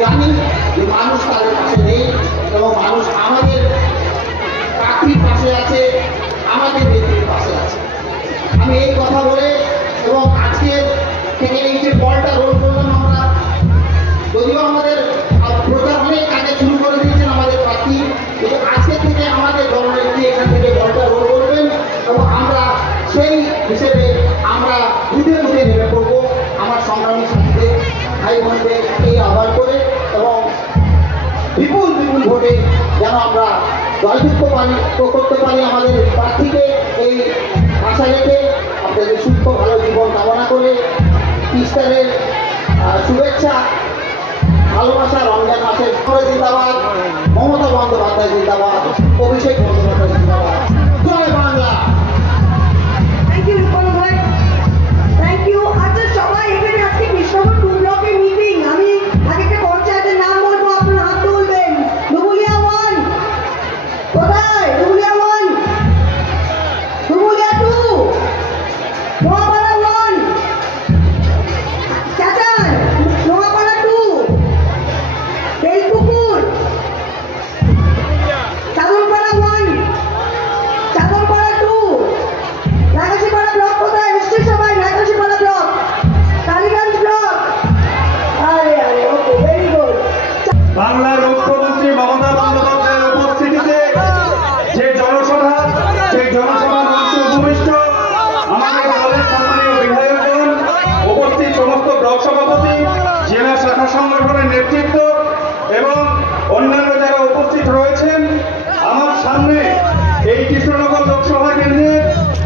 জানি যে মানুষ তাদের কাছে নেই এবং মানুষ আমাদের চাকরির পাশে আছে, আমাদের নেত্রীর পাশে আছে। আমি এই কথা বলে এবং আজকের থেকে এই যে বলটা রোল করলাম আমরা, যদিও আমাদের প্রচার অনেক কাজে শুরু করে দিয়েছেন আমাদের পার্টি কিন্তু আজকে থেকে আমাদের দলনেত্রী এখান থেকে বলটা রোল করবেন এবং আমরা সেই হিসেবে আমরা বুঝে উঠে নেমে পড়ব আমার সংগ্রামী সাথীদের, ভাই বোনদের, এই ভোটে যেন আমরা জয়যুক্ত পারি করতে পারি আমাদের প্রার্থীকে এই আশা রেখে আপনাদের সুস্থ, ভালো জীবন কামনা করে ইস্টারের শুভেচ্ছা, ভালোবাসা রমজান মাসের পরে জিন্দাবাদ, মমতা বন্দ্যোপাধ্যায় জিন্দাবাদ, অভিষেক ¡Hola!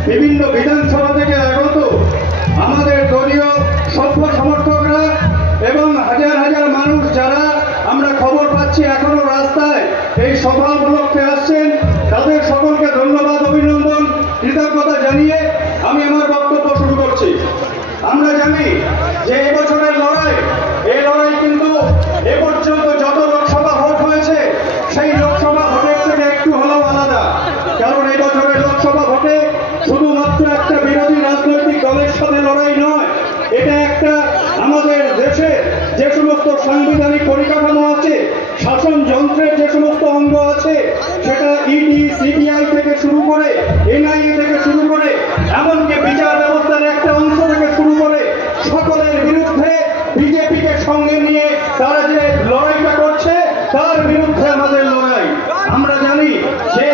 বিভিন্ন বিধানসভা থেকে আগত আমাদের দলীয় সভ্য সমর্থকরা এবং হাজার হাজার মানুষ যারা আমরা খবর পাচ্ছি এখনও রাস্তায় এই সভা উপলক্ষে আসছেন, তাদের সকলকে ধন্যবাদ, অভিনন্দন, কৃতজ্ঞতা জানিয়ে আমি আমার বক্তব্য শুরু করছি। আমরা জানি যে এবছরের সাথে লড়াই নয়। এটা একটা আমাদের দেশে যে সমস্ত সাংবিধানিক পরিকাঠামো আছে, শাসন যন্ত্রের যে সমস্ত অঙ্গ আছে, সেটা ইডি সিবিআই থেকে শুরু করে এনআইএ থেকে শুরু করে, এমনকি বিচার ব্যবস্থার একটা অংশ থেকে শুরু করে, সকলের বিরুদ্ধে বিজেপিকে সঙ্গে নিয়ে তারা যে লড়াইটা করছে, তার বিরুদ্ধে আমাদের লড়াই। আমরা জানি যে